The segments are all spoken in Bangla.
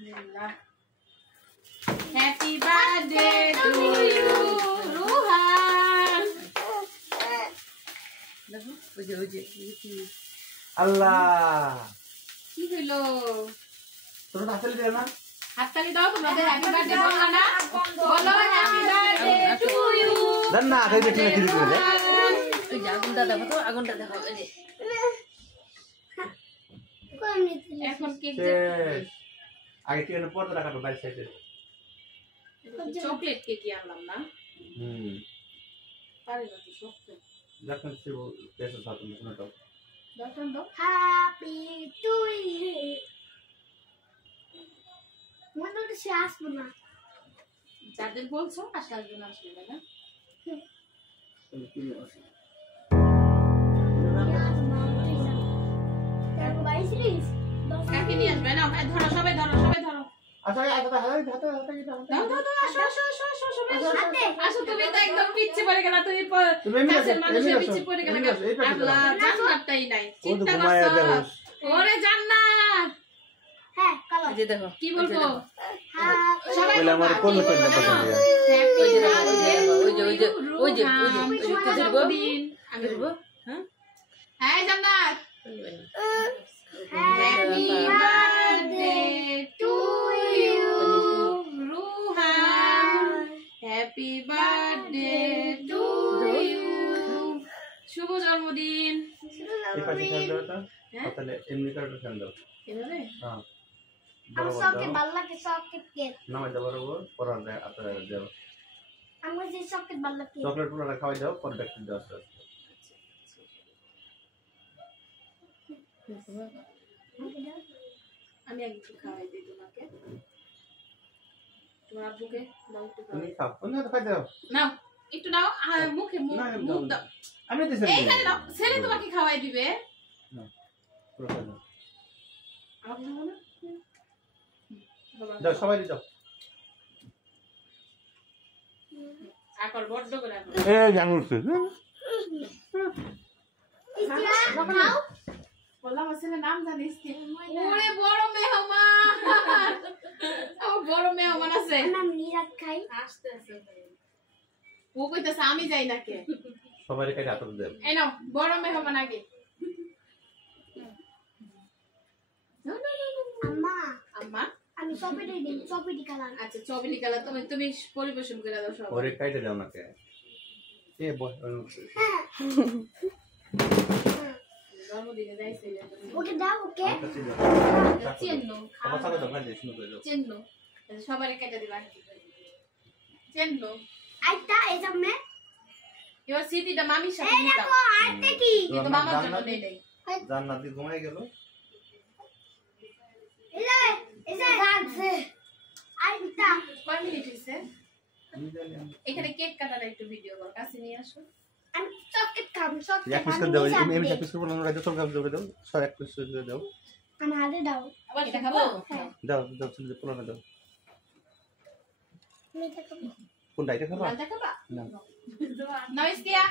বিসমিল্লাহ happy birthday to you Ruhan দেখো ওই যে কি আল্লাহ কি হলো তোর হাততালি দে না হাততালি দাও তোমাদের হ্যাপি বার্থডে বললা না বলো হ্যাপি বার্থডে টু ইউ দেন না আগে দেখি না কি করে দে ওই যে আগুনটা দেখো তো আগুনটা দেখো এই যে এখন কেক আগে কি পর রাখা তো বাইরে সাইডে চকলেট কেক আনলাম না পারি না তো শক্ত যখন সে পেছে সাথে না তো দর্শন দাও হ্যাপি টু ইউ মনে তো সে আসবো না যাদের বলছো আসার জন্য আসবে না কাকে নিয়ে আসবে না ধরো সবাই ধরো আচ্ছা হাতে দাও আসো আসো তুমি তো একদম পিচ্ছে পড়ে গেলা তুমি কাছের মানুষের পিচ্ছে পড়ে গেলা আল্লাহ জান্নাতটাই নাই চিন্তা করছো ওরে জান্নাত হ্যাঁ কালো এই যে দেখো কি বলবো সবাই বলে আমার কোন পেনটা পছন্দ ওই যে আমি বলবো হ্যাঁ হ্যাঁ Jannat happy birthday to you Ruhan happy birthday to you শুভ জন্মদিন এই পাশে খেলতে হতো তাহলে এমনি করে খেলতে হতো এভাবে হ্যাঁ আমার সকেট ভালো লাগে সকেট কেক নামাই দাও বরাবর পরার দেয় আতরা দাও আমার যে সকেট ভালো লাগে চকলেট পুরো খাওয়াই দাও পর ব্যাকটেরিয়া দাও আস্তে আমি একটু খাওয়াই দিই তোমাকে তোমার আব্বুকে দাও একটু তুমি খাওয়াই খাও না খাই দাও নাও একটু নাও মুখে মুখ দাও আমি দিছি এইখানে দাও ছেলে তোমাকে খাওয়াই দিবে না পুরো খাই দাও আমাকে খাবো না দাও সবাই দাও আকল বড্ড করে আকল এ জানুস খাও বললাম আসলে নাম জানিস কি ওরে বড় মেহমান ও বড় মেহমান আছে নাম নিরাত খাই আসতে আছে ও কইতাছে আমি যাই না কে সবাই কাই আতর দাও এই নাও বড় মেহমান আগে আম্মা আম্মা আমি চপেটি কালার আচ্ছা চবেলি কালা তুমি পরিবেশন করে দাও সব ওরে কাইতে দাও না কে এ বয় জন্মদিনে যাইছে ওকে দাও ওকে চেনলো আমার সাথে দাও না শুনো করে দাও চেনলো সবারই কেটে দিবা চেনলো আইতা এই জমে এবার সিটিটা মামির সাথে এই নিতাম দেখো আইতে কি কিন্তু মামার জন্য নেই নাই জান্নাত দি ঘুমাই গেল এই যে রাখছে আইতা কয় মিনিট হইছে আমি জানি আমি এখানে কেক কাটার একটু ভিডিও কর কাছে নিয়ে আসো আমি চকলেট খাবো চকলেট এক পিস করে দাও এমনি এক পিস করে বললাম রাজা তোর কাছে দেবে দাও সব এক পিস করে দাও আমি হাতে দাও আবার এটা খাবো দাও দাও চলে পোলাটা দাও আমি এটা খাবো কোনটা এটা খাবা লালটা খাবা না নইস দিয়া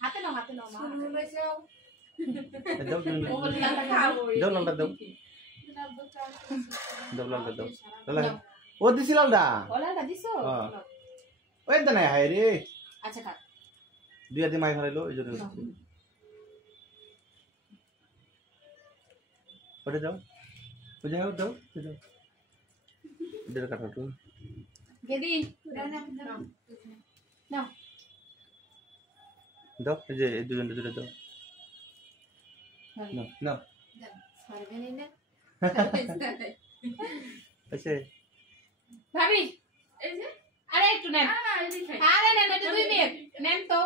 হাতে নাও মা দাও তুমি ও বলে লালটা খাবো দাও লালটা দাও দাও লালটা দাও লাল ও দিছি লালটা ওলাটা দিছো ওই তো নাই হাই রে আচ্ছা খা দুই আদি মাই ফেলাইলো এই জন্য ওটা দাও ওই যাও দাও দাও এটা কাটা তো গেদি নাও দাও এই যে এই দুজন দুটো দাও না না পারবে না আচ্ছা ভাবি এই যে আরে একটু নেন আরে নেন এটা 2 মিনিট নেন তো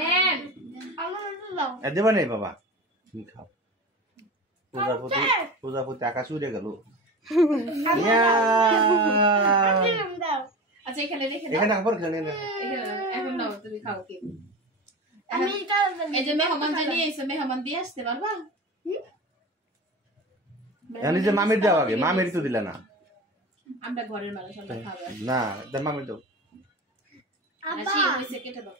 নেন আমার দাও এ দেবা নেই বাবা তুমি খাও প্রজাপতি আকাশ উড়ে গেল আমি নাম দাও আচ্ছা এখানে রেখে দাও এখানে আবার খেলে না এখন নাও তুমি খাও কি আমি এটা এই যে মেহমান যে নিয়ে এসে মেহমান দিয়ে আসতে পারবা জানি যে মামির দাও আগে মামির তো দিলা না আমরা ঘরের মানুষ আমরা খাবো না দা মামির দাও আব্বা আচ্ছা ওই কেটে দাও